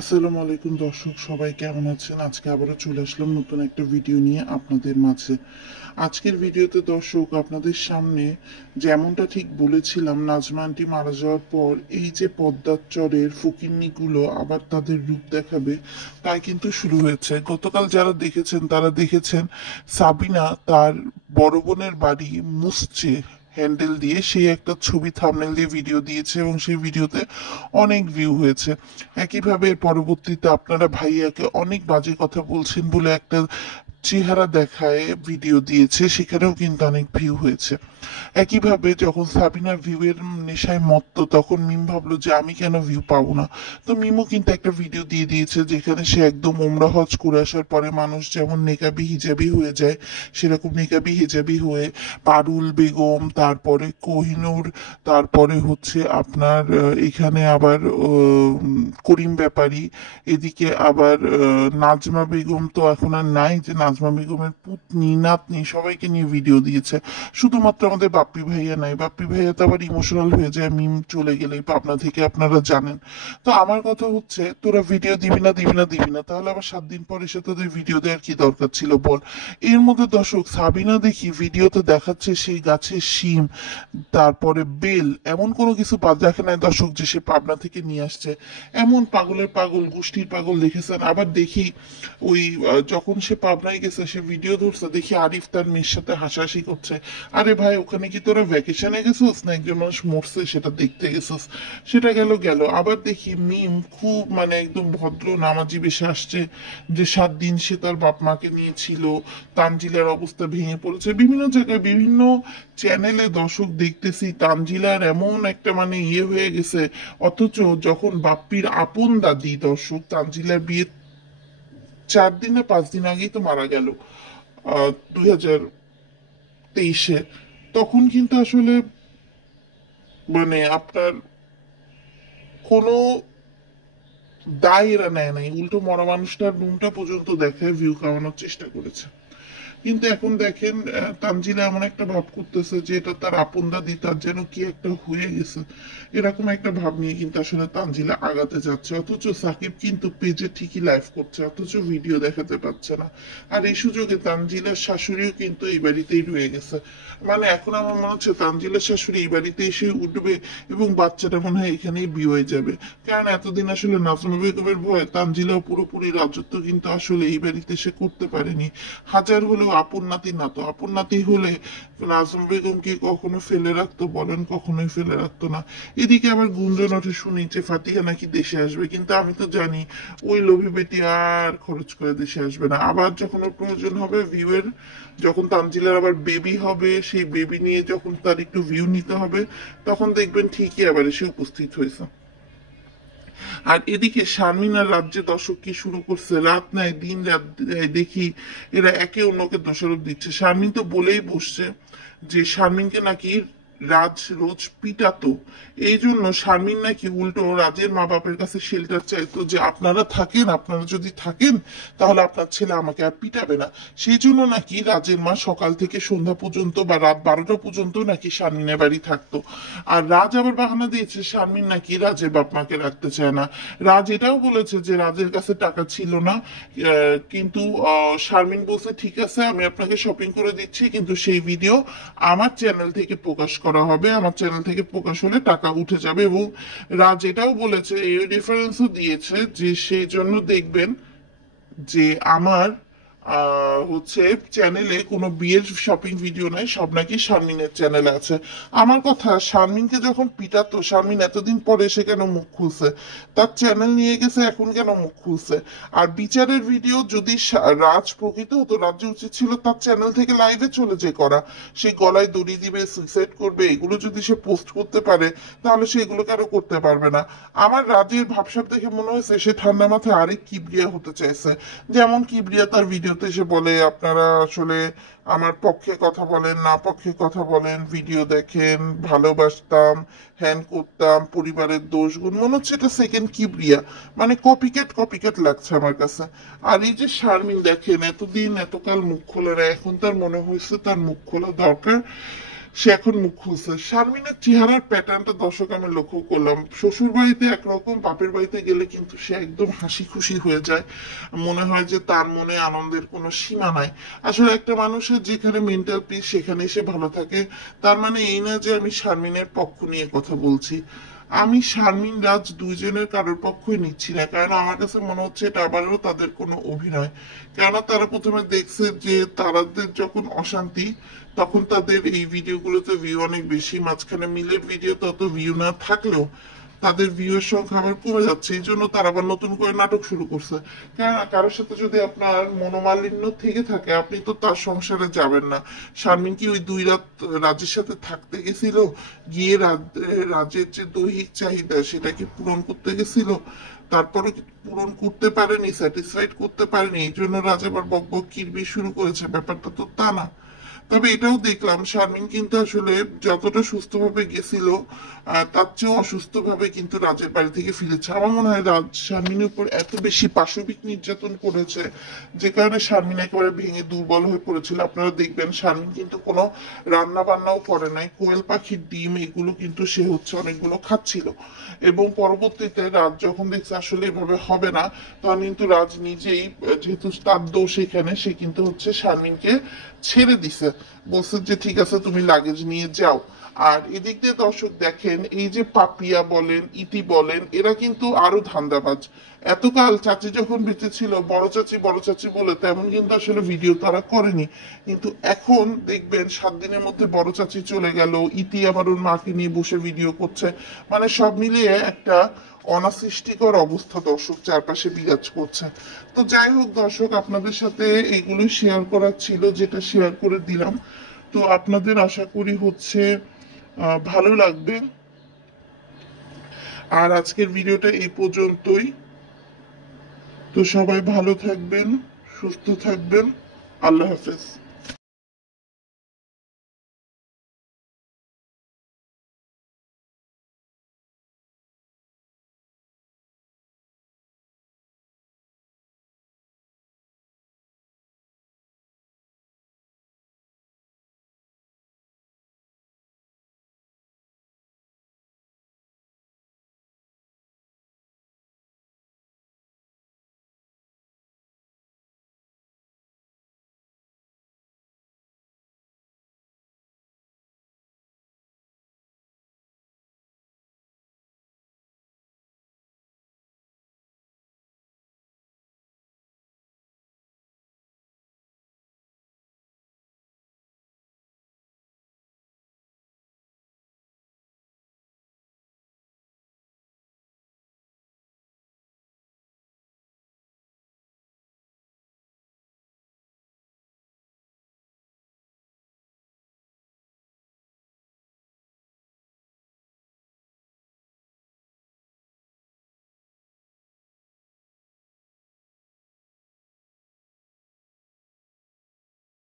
আসসালামু আলাইকুম দর্শক, সবাই কেমন আছেন? আজকে আবারও চলে আসলাম নতুন একটা ভিডিও নিয়ে আপনাদের মাঝে। আজকের ভিডিওতে দর্শক আপনাদের সামনে যেমনটা ঠিক বলেছিলাম, নাজমা আন্টি মারা যাওয়ার পর এই যে পদ্মার চরের ফকিন্নিগুলো আবার তাদের রূপ দেখাবে তাই কিন্তু শুরু হয়েছে। গতকাল যারা দেখেছেন তারা দেখেছেন সাবিনা তার বড় বোনের বাড়ি মুছছে হ্যান্ডেল দিয়ে, সেই একটা ছবি থাম্বনেল দিয়ে ভিডিও দিয়েছে এবং সেই ভিডিওতে অনেক ভিউ হয়েছে। একইভাবে এর পরবর্তীতে আপনারা ভাইয়াকে অনেক বাজে কথা বলছেন বলে একটা চেহারা দেখায় ভিডিও দিয়েছে, সেখানেও কিন্তু অনেক ভিউ হয়েছে। একইভাবে যখন সাবিনা ভিউ এর নেশায় মত্ত, তখন মিম ভাবলো যে আমি কেন ভিউ পাবো না। তো মিমও কিন্তু একটা ভিডিও দিয়ে দিয়েছে যেখানে সে একদম ওমরা হজ করে আসার পরে মানুষ যেমন নেকাবি হিজাবি হয়ে যায়, সেরকম নেকাবি হিজাবি হয়ে পারুল বেগম, তারপরে কোহিনূর, তারপরে হচ্ছে আপনার এখানে আবার করিম ব্যাপারী, এদিকে আবার নাজমা বেগম তো এখন আর নাই, যে নাজমা বেগমের পুতনি নাতনি সবাইকে নিয়ে ভিডিও দিয়েছে। শুধুমাত্র আমাদের বাপ্পি ভাইয়া নাই, বাপ্পি ভাইয়া তো আবার ইমোশনাল হয়ে যায় মিম চলে গেলেই পাবনা থেকে, আপনারা জানেন। তো আমার কথা হচ্ছে, তোরা ভিডিও দিবি না দিবি না দিবি না, তাহলে আবার 7 দিন পর এসে তোদের ভিডিও দেওয়ার কি দরকার ছিল বল? এর মধ্যে দর্শক সাবিনা দেখি ভিডিওতে দেখাচ্ছে সেই গাছের শিম, তারপরে বেল, এমন কোনো কিছু বাদ রাখে নাই দর্শক যে সে পাবনা থেকে নিয়ে আসছে। এমন পাগলের পাগল, গোষ্ঠীর পাগল দেখেছেন। আবার দেখি ওই যখন সে পাবনায় গেছে, সে ভিডিও ধরছে, দেখি আরিফ তার মেয়ের সাথে হাসাহাসি করছে। আরে ভাই, ওখানে কি তোরা ভ্যাকেশনে গেছিস না একজন মানুষ মরছে সেটা দেখতে গেছিস? সেটা গেল গেল। আবার দেখি মিম খুব মানে একদম ভদ্র নামাজি বেশে আসছে, যে 7 দিন সে তার বাপ মাকে নিয়েছিল, তানজিলার অবস্থা ভেঙে পড়েছে। বিভিন্ন জায়গায় বিভিন্ন চ্যানেলে দর্শক দেখতেছি তানজিলার এমন একটা মানে ইয়ে হয়ে গেছে, অথচ যখন বাপ্পির আপন দাদি, দর্শক তানজিলার বিয়ে 4 দিন না 5 দিন আগেই তো মারা গেল, 2023-এ, তখন কিন্তু আসলে মানে আপনার কোনো দায় এরা নেয় নাই, উল্টো মরা মানুষটার রুমটা পর্যন্ত দেখায় ভিউ খাওয়ানোর চেষ্টা করেছে। কিন্তু এখন দেখেন তানজিলা এমন একটা ভাব করতেছে যে এটা তার আপন দাদি, তার যেন কি একটা হয়ে গেছে, এরকম একটা ভাব নিয়ে কিন্তু আসলে তানজিলা আগাতে যাচ্ছে। অথচ সাকিব কিন্তু পেজে ঠিকই লাইভ করছে, অথচ ভিডিও দেখাতে পাচ্ছে না। আর এই সুযোগে তানজিলার শাশুড়িও কিন্তু এই বাড়িতেই রয়ে গেছে। মানে এখন আমার মনে হচ্ছে তানজিলার শাশুড়ি এই বাড়িতে এসে উঠবে এবং বাচ্চাটা মনে হয় এখানেই বিয়ে হয়ে যাবে। কারণ এতদিন আসলে নাজমা বেগমের ভয়ে তানজিলাও পুরোপুরি রাজত্ব কিন্তু আসলে এই বাড়িতে সে করতে পারেনি। হাজার হলেও আপন নাতি না, তো আপন নাতি হলে নাজমা বেগম কি কখনো ফেলে রাখতো বলেন? কখনোই ফেলে রাখতো না। এদিকে আবার গুঞ্জন ওঠে শুনি যে ফাতিহা নাকি দেশে আসবে, কিন্তু আমি তো জানি ওই লোভী বেটি আর খরচ করে দেশে আসবে না। আবার যখন ওর প্রয়োজন হবে ভিউয়ের, যখন তানজিলার আবার বেবি হবে, সেই বেবি নিয়ে যখন তার একটু ভিউ নিতে হবে, তখন দেখবেন ঠিকই আবার এসে উপস্থিত হয়েছে। আর এদিকে শারমিন আর রাজ্যে দর্শক কি শুরু করছে, রাত নাই দিন রাত দেখি এরা একে অন্যকে দোষারোপ দিচ্ছে। শারমিন তো বলেই বসছে যে শারমিনকে নাকি রাজ রোজ পিটাতো, এই জন্য শারমিন নাকি উল্টো রাজের মা বাপের কাছে শেল্টার চাইতো, যে আপনারা থাকেন, আপনারা যদি থাকেন তাহলে আপনার ছেলে আমাকে আর পিটাবে না। সেই জন্য নাকি রাজের মা সকাল থেকে সন্ধ্যা পর্যন্ত বা রাত 12টা পর্যন্ত নাকি শারমিনের বাড়ি থাকতো। আর রাজ আবার বাহানা দিয়েছে শারমিন নাকি রাজের বাপ মাকে রাখতে চায় না। রাজ এটাও বলেছে যে রাজের কাছে টাকা ছিল না, কিন্তু শারমিন বলছে ঠিক আছে আমি আপনাকে শপিং করে দিচ্ছি, কিন্তু সেই ভিডিও আমার চ্যানেল থেকে প্রকাশ করা হবে, আমার চ্যানেল থেকে প্রকাশ হলে টাকা উঠে যাবে। এবং রাজ এটাও বলেছে, এই রেফারেন্সও দিয়েছে যে সেই জন্য দেখবেন যে আমার হচ্ছে চ্যানেলে কোনো বিয়ের শপিং ভিডিও নাই, সব নাকি শারমিনের চ্যানেলে আছে। আমার কথা, শারমিনকে যখন পিটাতো শারমিন এতদিন পরে সে কেন মুখ খুলছে? তার চ্যানেল নিয়ে গেছে, এখন কেন মুখ খুলছে? আর বিচারের ভিডিও যদি রাজ প্রকৃত হতো, রাজ্য উচিত ছিল তার চ্যানেল থেকে লাইভে চলে যে করা, সে গলায় দড়ি দিবে, সুইসাইড করবে, এগুলো যদি সে পোস্ট করতে পারে, তাহলে সে এগুলো কেন করতে পারবে না? আমার রাজের ভাবসাব দেখে মনে হয়েছে সে ঠান্ডা মাথায় আরেক কিবরিয়া হতে চাইছে। যেমন কিবরিয়া তার ভিডিওতে এসে বলে আপনারা আসলে আমার পক্ষে কথা বলেন না পক্ষে কথা বলেন, ভিডিও দেখেন, ভালোবাসতাম, হ্যান করতাম, পরিবারের দোষগুণ, মনে হচ্ছে এটা সেকেন্ড কিবরিয়া। মানে কপিক্যাট কপিক্যাট লাগছে আমার কাছে। আর এই যে শারমিন দেখেন এতদিন এতকাল মুখ খোলে না, এখন তার মনে হয়েছে তার মুখ খোলা দরকার। সে এখন মুখ খুলছে। শারমিনের চেহারার প্যাটার্নটা দর্শক আমি লক্ষ্য করলাম, শ্বশুর বাড়িতে একরকম, বাপের বাড়িতে গেলে কিন্তু সে একদম হাসি খুশি হয়ে যায়, মনে হয় যে তার মনে আনন্দের কোনো সীমা নাই। আসলে একটা মানুষের যেখানে মেন্টাল পিস সেখানেই সে ভালো থাকে। তার মানে এই না যে আমি শারমিনের পক্ষ নিয়ে কথা বলছি, আমি শারমিন রাজ দুইজনের কারোর পক্ষই নিচ্ছি না, কারণ আমার কাছে মনে হচ্ছে এটা আবারও তাদের কোনো অভিনয়। কেননা তারা প্রথমে দেখছে যে তারাদের যখন অশান্তি তখন তাদের এই ভিডিওগুলোতে ভিউ অনেক বেশি, মাঝখানে মিলের ভিডিও তত ভিউ না থাকলেও তাদের ভিউয়ের সংখ্যা আবার কমে যাচ্ছে, এই জন্য তারা আবার নতুন করে নাটক শুরু করছে। কেন, কারোর সাথে যদি আপনার মনোমালিন্য থেকে থাকে আপনি তো তার সংসারে যাবেন না। শারমিন কি ওই 2 রাত রাজের সাথে থাকতে গেছিল, গিয়ে রাজের যে দৈহিক চাহিদা সেটা কি পূরণ করতে গেছিল? তারপরে পূরণ করতে পারেনি, স্যাটিসফাইড করতে পারেনি, এই জন্য রাজ আবার বক বক কিরবির শুরু করেছে? ব্যাপারটা তো তা না। তবে এটাও দেখলাম শারমিন কিন্তু আসলে যতটা সুস্থভাবে গেছিল তার চেয়েও অসুস্থভাবে কিন্তু রাজের বাড়ি থেকে ফিরেছে। আমার মনে হয় রাজ শারমিনের উপর এত বেশি পাশবিক নির্যাতন করেছে যে কারণে শারমিন একেবারে ভেঙে দুর্বল হয়ে পড়েছিল। আপনারা দেখবেন শারমিন কিন্তু কোনো রান্না বান্নাও করে নাই, কোয়েল পাখির ডিম এগুলো কিন্তু সে হচ্ছে অনেকগুলো খাচ্ছিল। এবং পরবর্তীতে রাজ যখন দেখছে আসলে এভাবে হবে না, তখন কিন্তু রাজ নিজেই, যেহেতু তার দোষ এখানে, সে কিন্তু হচ্ছে শারমিনকে ছেড়ে দিছে, বলছে যে ঠিক আছে তুমি লাগেজ নিয়ে যাও। আর এদিক দিয়ে দর্শক দেখেন, এই যে পাপিয়া বলেন, ইতি বলেন, এরা কিন্তু আরো ধান্দাবাজ। এতকাল চাচি যখন বেঁচে ছিল বড় চাচি বলে তেমন কিন্তু আসলে ভিডিও তারা করেনি, কিন্তু এখন দেখবেন 7 দিনের মধ্যে বড় চাচি চলে গেল, ইতি আবার ওর মাকে নিয়ে বসে ভিডিও করছে। মানে সব মিলিয়ে একটা অনাসৃষ্টিকর অবস্থা দর্শক চারপাশে বিরাজ করছে। তো যাই হোক দর্শক, আপনাদের সাথে এগুলো শেয়ার করার ছিল, যেটা শেয়ার করে দিলাম। তো আপনাদের আশা করি হচ্ছে ভালো লাগবে। আর আজকের ভিডিওটা এই পর্যন্তই। তো সবাই ভালো থাকবেন, সুস্থ থাকবেন। আল্লাহ হাফেজ।